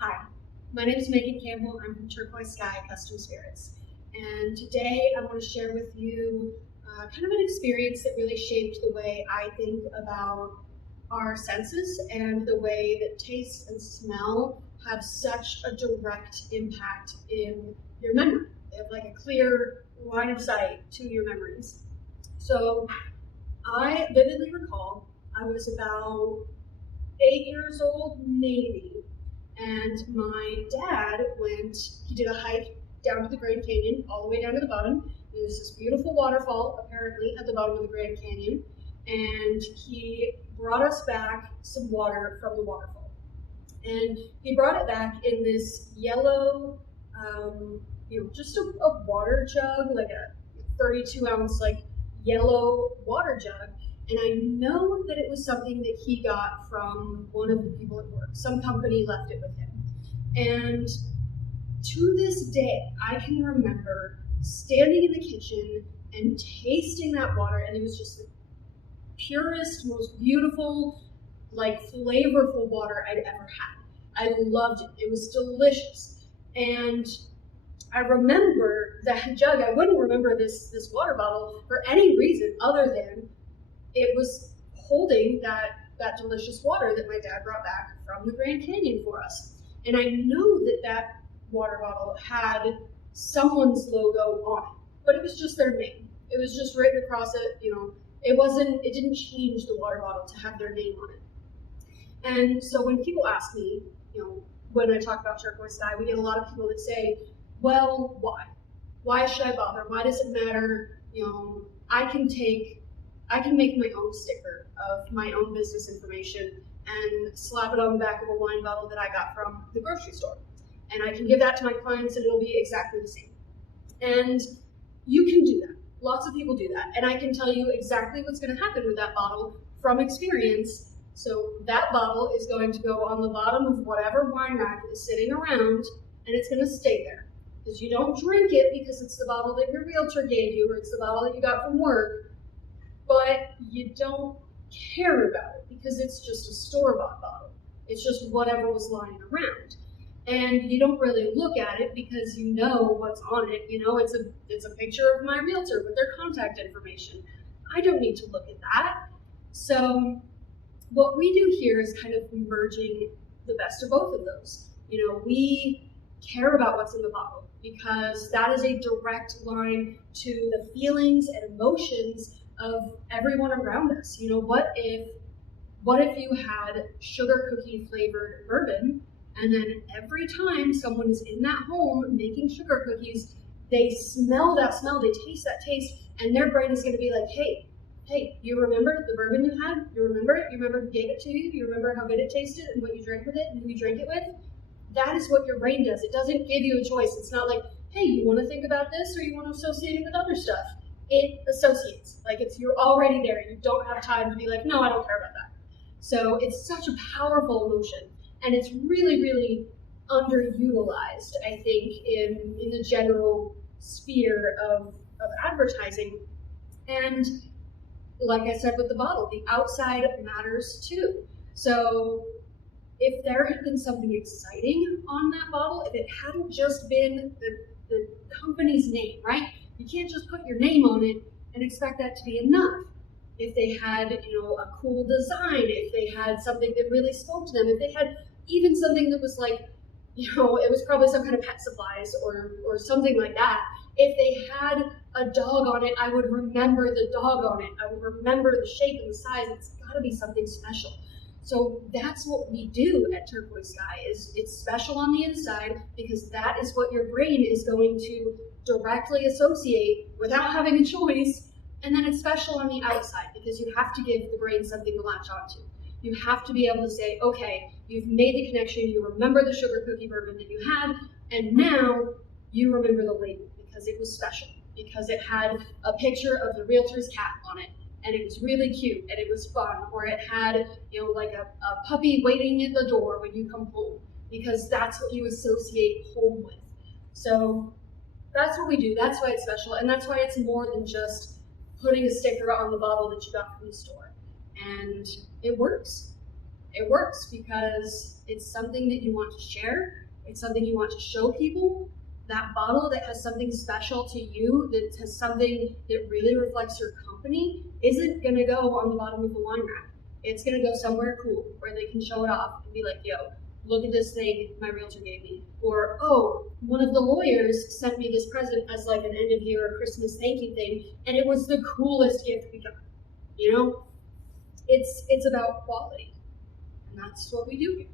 Hi, my name is Megan Campbell. I'm from Turquoise Sky Custom Spirits. And today I want to share with you kind of an experience that really shaped the way I think about our senses and the way that taste and smell have such a direct impact in your memory. They have like a clear line of sight to your memories. So I vividly recall I was about 8 years old, maybe, and my dad he did a hike down to the Grand Canyon, all the way down to the bottom. There's this beautiful waterfall, apparently, at the bottom of the Grand Canyon, and he brought us back some water from the waterfall. And he brought it back in this yellow, just a water jug, like a 32-ounce, like, yellow water jug. And I know that it was something that he got from one of the people at work. Some company left it with him. And to this day, I can remember standing in the kitchen and tasting that water, and it was just the purest, most beautiful, like flavorful water I'd ever had. I loved it. It was delicious. And I remember that jug. I wouldn't remember this water bottle for any reason other than it was holding that delicious water that my dad brought back from the Grand Canyon for us. And I know that water bottle had someone's logo on it, but it was just their name. It was just written across it, it didn't change the water bottle to have their name on it. And so when people ask me, when I talk about Turquoise Sky, we get a lot of people that say, well, why? Why should I bother? Why does it matter? I can make my own sticker of my own business information and slap it on the back of a wine bottle that I got from the grocery store. And I can give that to my clients and it'll be exactly the same. And you can do that. Lots of people do that. And I can tell you exactly what's going to happen with that bottle from experience. So that bottle is going to go on the bottom of whatever wine rack is sitting around, and it's going to stay there. Because you don't drink it because it's the bottle that your realtor gave you or it's the bottle that you got from work, but you don't care about it because it's just a store-bought bottle. It's just whatever was lying around. And you don't really look at it because you know what's on it. It's a picture of my realtor with their contact information. I don't need to look at that. So what we do here is kind of merging the best of both of those. We care about what's in the bottle because that is a direct line to the feelings and emotions of everyone around us. What if you had sugar cookie flavored bourbon, and then every time someone is in that home making sugar cookies, they smell that smell, they taste that taste, and their brain is going to be like, hey, you remember the bourbon you had? You remember it? You remember who gave it to you? You remember how good it tasted and what you drank with it and who you drank it with? That is what your brain does. It doesn't give you a choice. It's not like, hey, you want to think about this or you want to associate it with other stuff. It associates. Like you're already there. You don't have time to be like, no, I don't care about that. So it's such a powerful emotion. And it's really, really underutilized, I think, in the general sphere of advertising. And like I said with the bottle, the outside matters too. So if there had been something exciting on that bottle, if it hadn't just been the company's name, right? You can't just put your name on it and expect that to be enough. If they had, a cool design, if they had something that really spoke to them, if they had even something that was like, it was probably some kind of pet supplies or something like that. If they had a dog on it, I would remember the dog on it. I would remember the shape and the size. It's got to be something special. So that's what we do at Turquoise Sky. It's special on the inside because that is what your brain is going to directly associate without having a choice. And then it's special on the outside because you have to give the brain something to latch onto. You have to be able to say, okay, you've made the connection, you remember the sugar cookie bourbon that you had, and now you remember the label because it was special, because it had a picture of the realtor's cat on it, and it was really cute, and it was fun, or it had, like a puppy waiting at the door when you come home, because that's what you associate home with. So that's what we do, that's why it's special, and that's why it's more than just putting a sticker on the bottle that you got from the store. And it works. it works because it's something that you want to share. It's something you want to show people. That bottle that has something special to you, that has something that really reflects your company, isn't gonna go on the bottom of the wine rack. It's gonna go somewhere cool where they can show it off and be like, yo, look at this thing my realtor gave me. Or, oh, one of the lawyers sent me this present as like an end of year or Christmas thank you thing, and it was the coolest gift we got. You know? It's about quality. And that's what we do here.